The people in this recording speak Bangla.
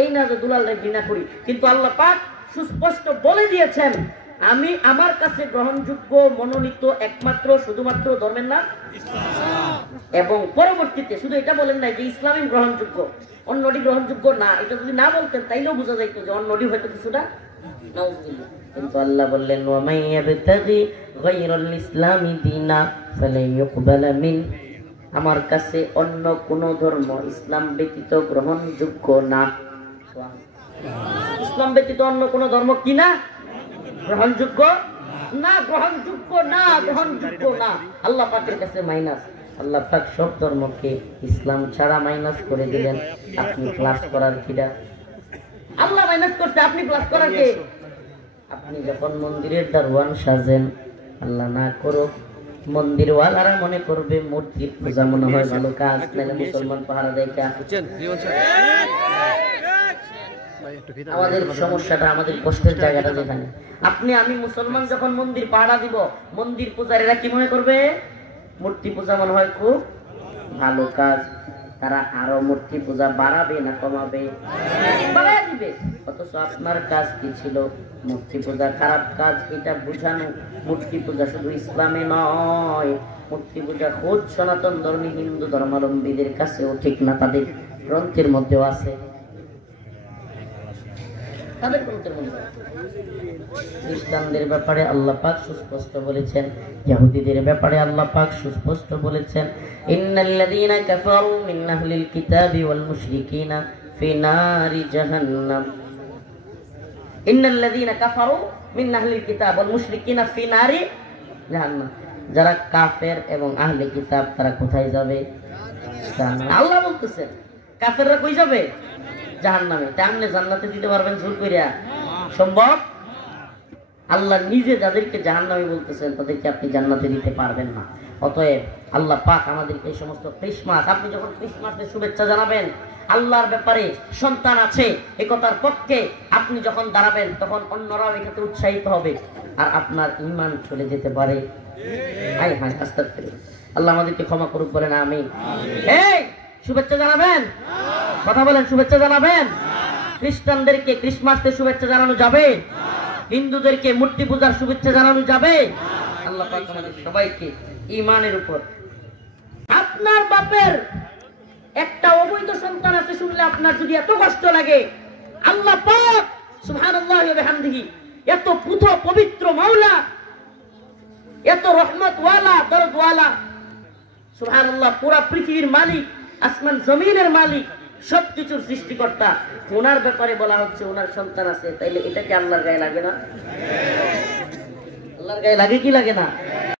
এই না যে দুলালকে ঘৃণা করি, কিন্তু আল্লাহ পাক সুস্পষ্ট বলে দিয়েছেন আমি আমার কাছে গ্রহণযোগ্য মনোনীত একমাত্র শুধুমাত্র ধর্মের নাম ইসলাম। এবং পরবর্তীতে শুধু এটা বলেন নাই যে ইসলামই গ্রহণযোগ্য, অন্যটি গ্রহণযোগ্য না। এটা যদি না বলতেন তাইলেও বোঝা যাইতো যে অন্যটি হয়তো কিছুটা নাউজুবিল্লাহ। কিন্তু আল্লাহ বললেন ওয়া মান ইয়াবতাগি গায়রাল ইসলামি দীনা ফালান ইউকবালা মিন, আমার কাছে অন্য কোন ধর্ম ইসলাম ব্যতীত গ্রহণযোগ্য না। ইসলাম ব্যতীত অন্য কোন ধর্ম কি না গ্রহণযোগ্য না, গ্রহণযোগ্য না, গ্রহণযোগ্য না। আল্লাহ পাকের কাছে মাইনাস। আল্লাহ পাক সব ধর্মকে ইসলাম ছাড়া মাইনাস করে দিলেন। আপনি ক্লাস করার কিরা? আল্লাহ মাইনাস করছে, আপনি ক্লাস করার কে? আপনি যখন মন্দিরের দারওয়ান সাজেন, আল্লাহ না করুক মন্দিরওয়ালারা মনে করবে মূর্তির পূজা মনে হয় ভালো কাজ, নাহলে মুসলমান পাহারা দেখা। আমাদের সমস্যাটা, আমাদের কষ্টের জায়গাটা যেখানে আপনি আমি মুসলমান যখন মন্দির পাহারা দিব, মন্দির পূজারীরা কি মনে করবে? মূর্তি পূজা মনে হয় খুব ভালো কাজ। তারা আরো মূর্তি পূজা বাড়াবে না কমাবে? বাড়ায় দিবে। অথচ আপনার কাজ কি ছিল? মূর্তি পূজা খারাপ কাজ এটা বুঝানো। মূর্তি পূজা শুধু ইসলামে নয়, মূর্তি পূজা খোদ সনাতন ধর্মী হিন্দু ধর্মাবলম্বীদের কাছেও ঠিক না, তাদের গ্রন্থের মধ্যেও আছে। খ্রিস্টানদের ব্যাপারে আল্লাহ পাক সুস্পষ্ট বলেছেন, ইহুদিদের ব্যাপারে আল্লাহ পাক সুস্পষ্ট বলেছেন ইন্নাল্লাযীনা কাফারু মিন আহলিল কিতাবি ওয়াল মুশরিকিনা ফি নারি জাহান্নাম। ইন্নাল্লাযীনা কাফারু মিন আহলিল কিতাব ওয়াল মুশরিকিনা ফি নারি জাহান্নাম। যারা কাফের এবং আহলে কিতাব তারা কোথায় যাবে? জাহান্নামে। আল্লাহ বলতেছেন কাফেররা কই যাবে? জাহান্নামে। তাহলে জান্নাতে দিতে পারবেন জোর কইরা? সম্ভব? আল্লাহ নিজে যাদেরকে জাহান্নামী বলতেছেন তাদেরকে আপনি জান্নাতে দিতে পারবেন না। অতএব আল্লাহ পাক আমাদেরকে এই সমস্ত ক্রিসমাস, আপনি যখন ক্রিসমাসের শুভেচ্ছা জানাবেন, আল্লাহর ব্যাপারে সন্তান আছে একথার পক্ষে আপনি যখন দাঁড়াবেন, তখন অন্যরাও এটাতে উৎসাহিত হবে আর আপনার ঈমান চলে যেতে পারে। হায় হায়, আস্তাগফিরুল্লাহ। আল্লাহ আমাদেরকে ক্ষমা করুক, বলেন আমিন। এই শুভেচ্ছা জানাবেন? কথা বলেন, শুভেচ্ছা জানাবেন? খ্রিস্টানদেরকে ক্রিসমাসের শুভেচ্ছা জানানো যাবে? হিন্দুদেরকে মূর্তি পূজার শুভেচ্ছা জানানো যাবে? আল্লাহ পাক আমাদের সবাইকে ঈমানের উপর। আপনার বাপের একটা অবৈধ সন্তান আছে শুনলে আপনার যদি এত কষ্ট লাগে, আল্লাহ পাক সুবহানাল্লাহি ওয়া বিহামদিহি এত পবিত্র মাওলা, এত রহমতওয়ালা, দরদওয়ালা, সুবহানাল্লাহ, পুরা পৃথিবীর মালিক, আসমান জমিনের মালিক, সবকিছুর সৃষ্টিকর্তা, ওনার ব্যাপারে বলা হচ্ছে ওনার সন্তান আছে, তাইলে এটা কি আল্লাহর গায়ে লাগে না? আল্লাহর গায়ে লাগে কি লাগে না?